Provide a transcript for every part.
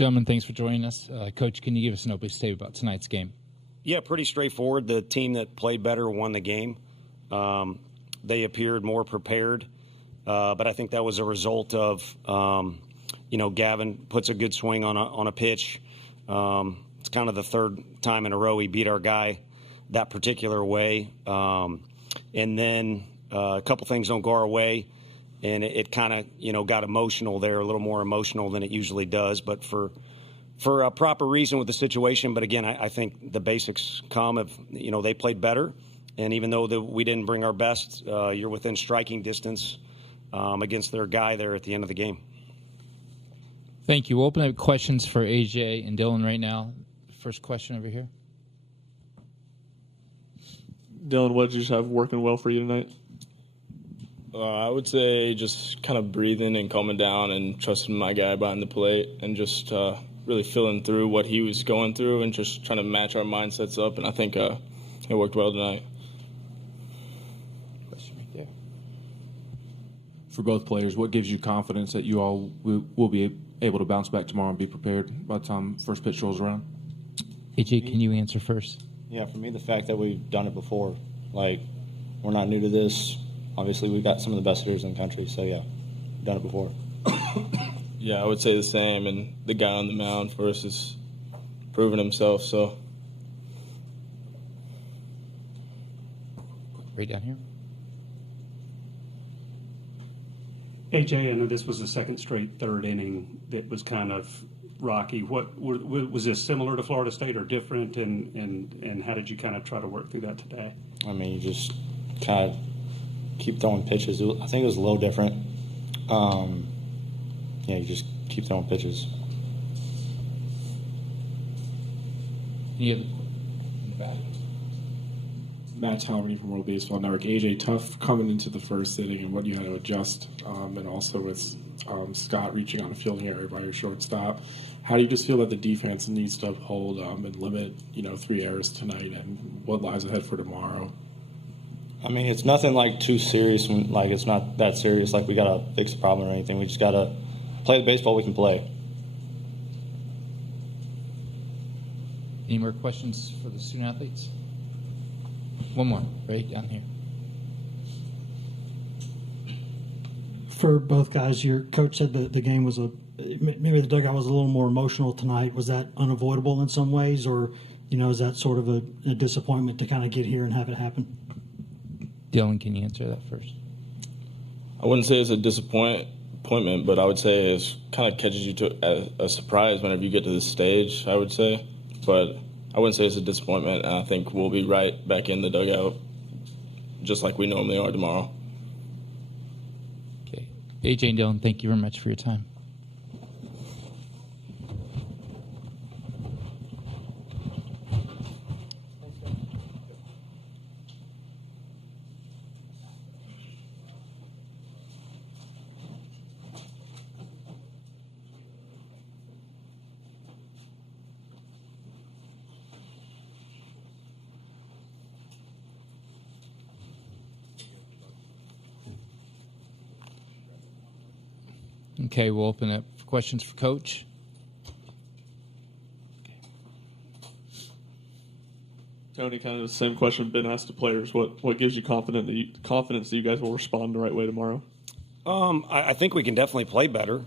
Gentlemen, thanks for joining us. Coach, can you give us an opening statement about tonight's game? Yeah, pretty straightforward. The team that played better won the game. They appeared more prepared, but I think that was a result of, Gavin puts a good swing on a pitch. It's kind of the third time in a row he beat our guy that particular way. And then a couple things don't go our way, and it kind of, got emotional there, a little more emotional than it usually does, but for a proper reason with the situation. But again, I think the basics come of, they played better. And even though we didn't bring our best, you're within striking distance against their guy there at the end of the game. Thank you. We'll open up questions for AJ and Dylan right now. First question over here. Dylan, what did you have working well for you tonight? I would say just kind of breathing and calming down and trusting my guy behind the plate and just really feeling through what he was going through and just trying to match our mindsets up. And I think it worked well tonight. For both players, what gives you confidence that you all will be able to bounce back tomorrow and be prepared by the time first pitch rolls around? AJ, can you answer first? Yeah, for me, the fact that we've done it before. Like, we're not new to this. Obviously, we've got some of the best hitters in the country, so yeah, we've done it before. Yeah, I would say the same, and the guy on the mound for us is proving himself, so. Right down here. AJ, I know this was the second straight third inning that was kind of rocky. Was this similar to Florida State or different, and how did you kind of try to work through that today? I mean, you just kind of keep throwing pitches. I think it was a little different. You just keep throwing pitches. Matt Talmany from World Baseball Network. AJ, tough coming into the first inning and what you had to adjust, and also with Scott reaching on a fielding error by your shortstop. How do you just feel that the defense needs to uphold and limit, 3 errors tonight, and what lies ahead for tomorrow? I mean, it's nothing too serious. It's not that serious. We got to fix the problem or anything. We just got to play the baseball we can play. Any more questions for the student athletes? One more, right down here. For both guys, your coach said that the game was maybe the dugout was a little more emotional tonight. Was that unavoidable in some ways, or is that sort of a disappointment to kind of get here and have it happen? Dylan, can you answer that first? I wouldn't say it's a disappointment, but I would say it kind of catches you to a surprise whenever you get to this stage, I would say. But I wouldn't say it's a disappointment, and I think we'll be right back in the dugout just like we normally are tomorrow. Okay. AJ and Dylan, thank you very much for your time. Okay, we'll open up for questions for Coach. Tony, kind of the same question Ben asked the players. What gives you confidence that you guys will respond the right way tomorrow? I think we can definitely play better.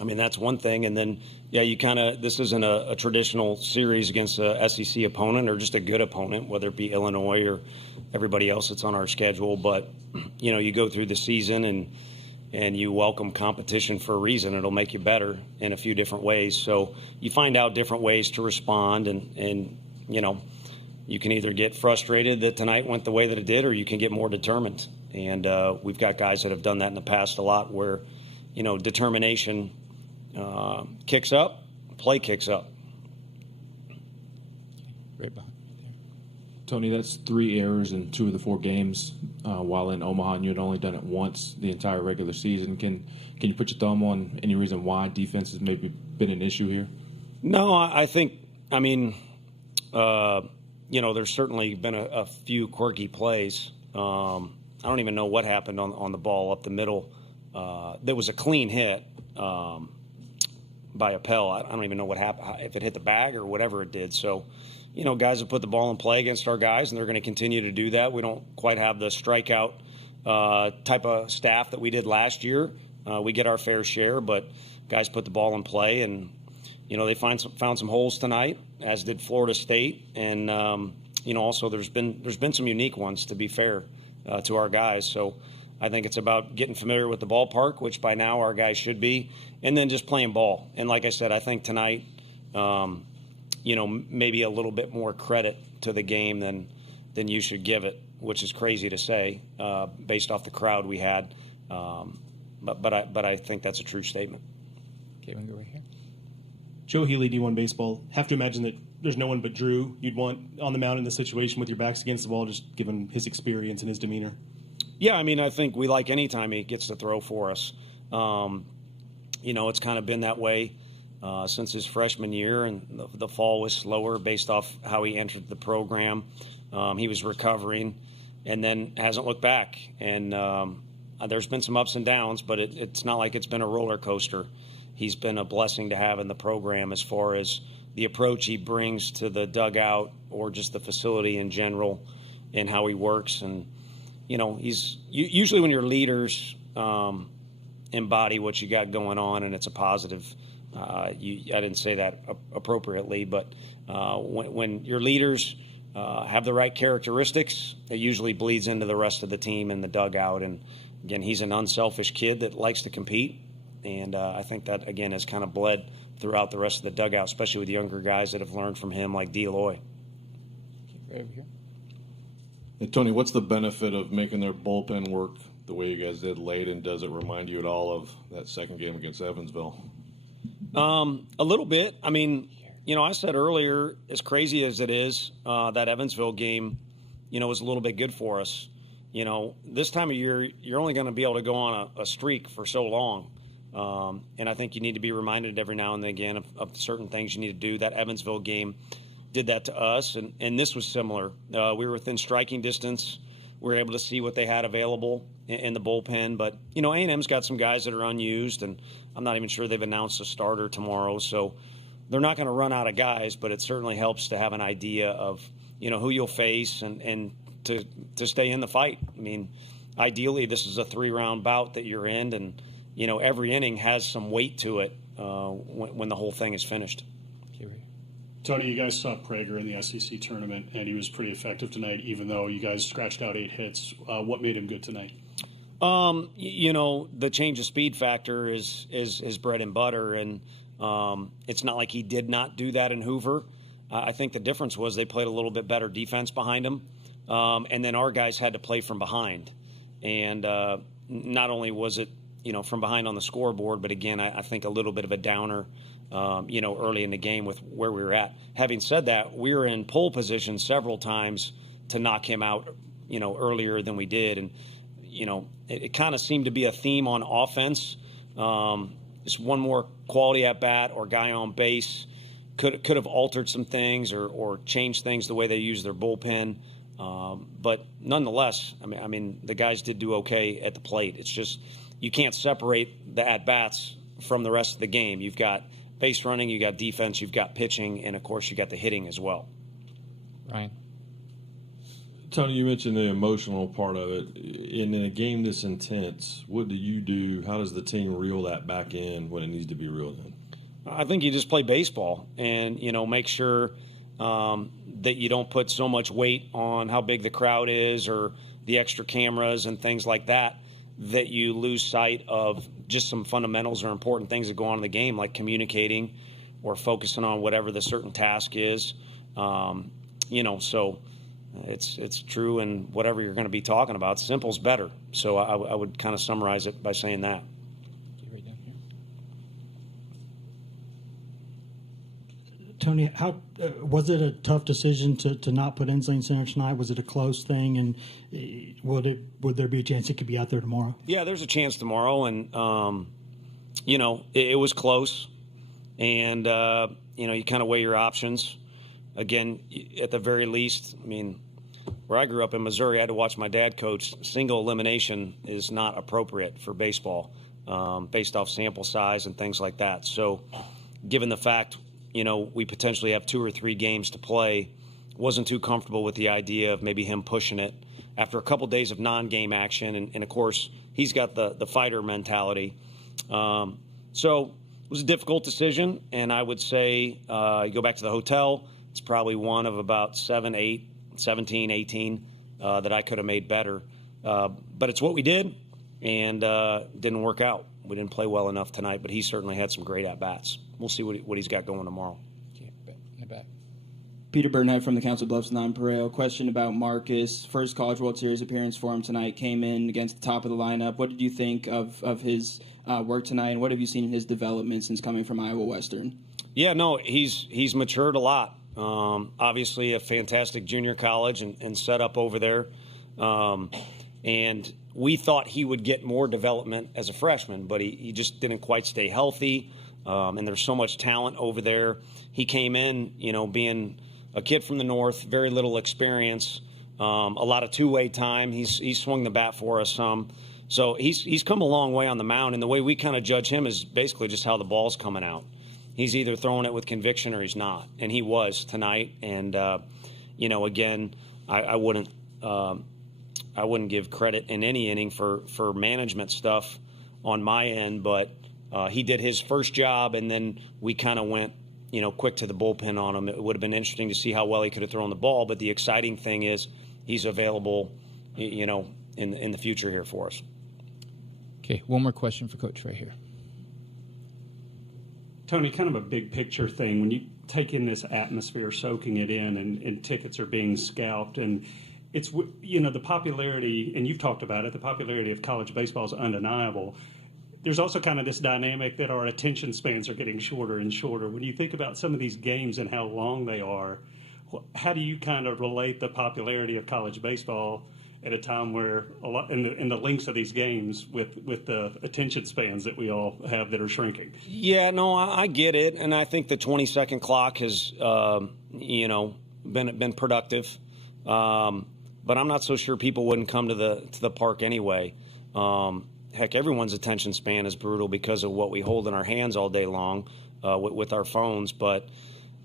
I mean, that's one thing. And then, this isn't a traditional series against a SEC opponent or just a good opponent, whether it be Illinois or everybody else that's on our schedule. But, you go through the season and you welcome competition for a reason. It'll make you better in a few different ways. So you find out different ways to respond, and you can either get frustrated that tonight went the way that it did, or you can get more determined. And we've got guys that have done that in the past a lot where, determination kicks up, play kicks up. Right behind. Tony, that's 3 errors in 2 of the 4 games. While in Omaha, and you had only done it once the entire regular season. Can you put your thumb on any reason why defense has maybe been an issue here? No, I think, there's certainly been a few quirky plays. I don't even know what happened on the ball up the middle. There was a clean hit, by Appel. I don't even know what happened, if it hit the bag or whatever it did. So, guys have put the ball in play against our guys, and they're going to continue to do that. We don't quite have the strikeout type of staff that we did last year. We get our fair share, but guys put the ball in play, and they found some holes tonight, as did Florida State, and also there's been some unique ones, to be fair, to our guys. So I think it's about getting familiar with the ballpark, which by now our guys should be, and then just playing ball. And like I said, I think tonight, maybe a little bit more credit to the game than you should give it, which is crazy to say based off the crowd we had. But I think that's a true statement. Okay, we'll go right here. Joe Healy, D1 Baseball. Have to imagine that there's no one but Drew you'd want on the mound in this situation with your backs against the wall, just given his experience and his demeanor. Yeah, I think we like any time he gets to throw for us. It's kind of been that way since his freshman year, and the fall was slower based off how he entered the program. He was recovering and then hasn't looked back. And there's been some ups and downs, but it's not like it's been a roller coaster. He's been a blessing to have in the program as far as the approach he brings to the dugout or just the facility in general and how he works. And, he's usually when your leaders embody what you got going on and it's a positive. I didn't say that appropriately, but when your leaders have the right characteristics, it usually bleeds into the rest of the team in the dugout. And again, he's an unselfish kid that likes to compete. And I think that, again, has kind of bled throughout the rest of the dugout, especially with younger guys that have learned from him, like D'Eloy. Right over here. Hey, Tony, what's the benefit of making their bullpen work the way you guys did late, and does it remind you at all of that second game against Evansville? A little bit. I said earlier, as crazy as it is, that Evansville game, was a little bit good for us. This time of year, you're only going to be able to go on a streak for so long. And I think you need to be reminded every now and then again of certain things you need to do. That Evansville game did that to us, and this was similar. We were within striking distance. We were able to see what they had available in the bullpen. But, A&M's got some guys that are unused, and I'm not even sure they've announced a starter tomorrow. So they're not going to run out of guys, but it certainly helps to have an idea of, who you'll face and to stay in the fight. Ideally, this is a 3-round bout that you're in, and every inning has some weight to it when the whole thing is finished. Tony, you guys saw Prager in the SEC tournament, and he was pretty effective tonight, even though you guys scratched out 8 hits. What made him good tonight? The change of speed factor is his bread and butter, and it's not like he did not do that in Hoover. I think the difference was they played a little bit better defense behind him, and then our guys had to play from behind. And not only was it from behind on the scoreboard, but again, I think a little bit of a downer, early in the game with where we were at. Having said that, we were in pole position several times to knock him out, earlier than we did. And, it kind of seemed to be a theme on offense. Just one more quality at bat or guy on base could have altered some things or changed things the way they use their bullpen. But nonetheless, the guys did do okay at the plate. It's just, you can't separate the at-bats from the rest of the game. You've got base running, you've got defense, you've got pitching, and, of course, you got the hitting as well. Ryan? Tony, you mentioned the emotional part of it. In a game this intense, what do you do? How does the team reel that back in when it needs to be reeled in? I think you just play baseball and, make sure that you don't put so much weight on how big the crowd is or the extra cameras and things like that, that you lose sight of just some fundamentals or important things that go on in the game, like communicating or focusing on whatever the certain task is. So it's true, and whatever you're going to be talking about, simple's better. So I would kind of summarize it by saying that. Right down here. Tony, how was it a tough decision to not put Inslee in center tonight? Was it a close thing, and would there be a chance he could be out there tomorrow? Yeah, there's a chance tomorrow, and it was close, and you kind of weigh your options. Again, at the very least, where I grew up in Missouri, I had to watch my dad coach. Single elimination is not appropriate for baseball, based off sample size and things like that. So, given the fact, we potentially have 2 or 3 games to play, wasn't too comfortable with the idea of maybe him pushing it after a couple days of non-game action. And of course, he's got the fighter mentality. So it was a difficult decision, and I would say you go back to the hotel, it's probably one of about 7, 8, 17, 18 that I could have made better. But it's what we did, and didn't work out. We didn't play well enough tonight, but he certainly had some great at-bats. We'll see what he's got going tomorrow. Okay, in the back. Peter Bernhardt from the Council Bluffs Nonpareil. Question about Marcus. First College World Series appearance for him tonight. Came in against the top of the lineup. What did you think of his work tonight, and what have you seen in his development since coming from Iowa Western? Yeah, no, he's matured a lot. Obviously, a fantastic junior college and set up over there. And we thought he would get more development as a freshman, but he just didn't quite stay healthy. And there's so much talent over there. He came in, being a kid from the north, very little experience, a lot of two-way time. He's swung the bat for us some. So he's come a long way on the mound, and the way we kind of judge him is basically just how the ball's coming out. He's either throwing it with conviction or he's not, and he was tonight. And again, I wouldn't give credit in any inning for management stuff on my end, but he did his first job, and then we kind of went quick to the bullpen on him. It would have been interesting to see how well he could have thrown the ball, but the exciting thing is he's available, in the future here for us. Okay, one more question for Coach right here. Tony, kind of a big picture thing. When you take in this atmosphere, soaking it in, and tickets are being scalped, and it's, the popularity, and you've talked about it, the popularity of college baseball is undeniable. There's also kind of this dynamic that our attention spans are getting shorter and shorter. When you think about some of these games and how long they are, how do you kind of relate the popularity of college baseball at a time where a lot in the lengths of these games with the attention spans that we all have that are shrinking? Yeah, no, I get it, and I think the 20-second clock has been productive, but I'm not so sure people wouldn't come to the park anyway. Heck, everyone's attention span is brutal because of what we hold in our hands all day long with our phones. But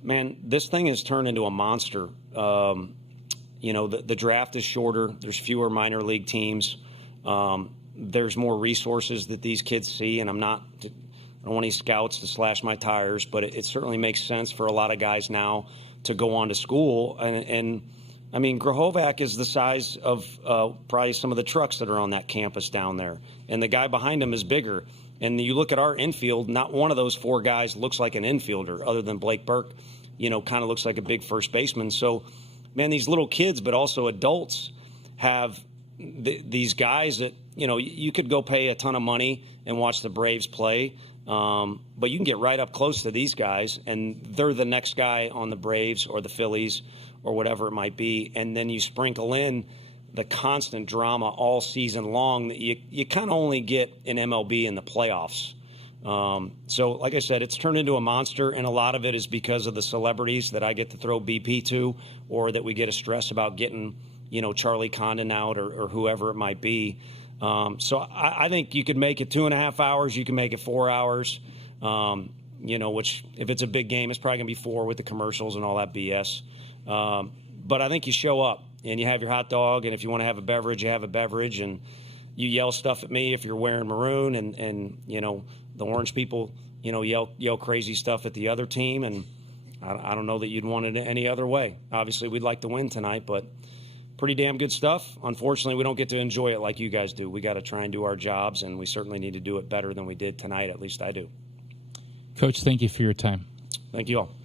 man, this thing has turned into a monster. The draft is shorter. There's fewer minor league teams. There's more resources that these kids see, and I don't want any scouts to slash my tires, but it certainly makes sense for a lot of guys now to go on to school. And I mean, Grahovac is the size of probably some of the trucks that are on that campus down there, and the guy behind him is bigger. And you look at our infield, not one of those 4 guys looks like an infielder other than Blake Burke, kind of looks like a big first baseman. So, man, these little kids, but also adults, have these guys that, you could go pay a ton of money and watch the Braves play, but you can get right up close to these guys, and they're the next guy on the Braves or the Phillies or whatever it might be. And then you sprinkle in the constant drama all season long that you kind of only get in MLB in the playoffs. So, like I said, it's turned into a monster, and a lot of it is because of the celebrities that I get to throw BP to, or that we get a stress about getting, Charlie Condon out or whoever it might be. So I think you could make it 2.5 hours. You can make it 4 hours, which if it's a big game, it's probably going to be 4 with the commercials and all that BS. But I think you show up and you have your hot dog, and if you want to have a beverage, you have a beverage, and you yell stuff at me if you're wearing maroon, and the orange people, yell crazy stuff at the other team, and I don't know that you'd want it any other way. Obviously, we'd like to win tonight, but pretty damn good stuff. Unfortunately, we don't get to enjoy it like you guys do. We got to try and do our jobs, and we certainly need to do it better than we did tonight. At least I do. Coach, thank you for your time. Thank you all.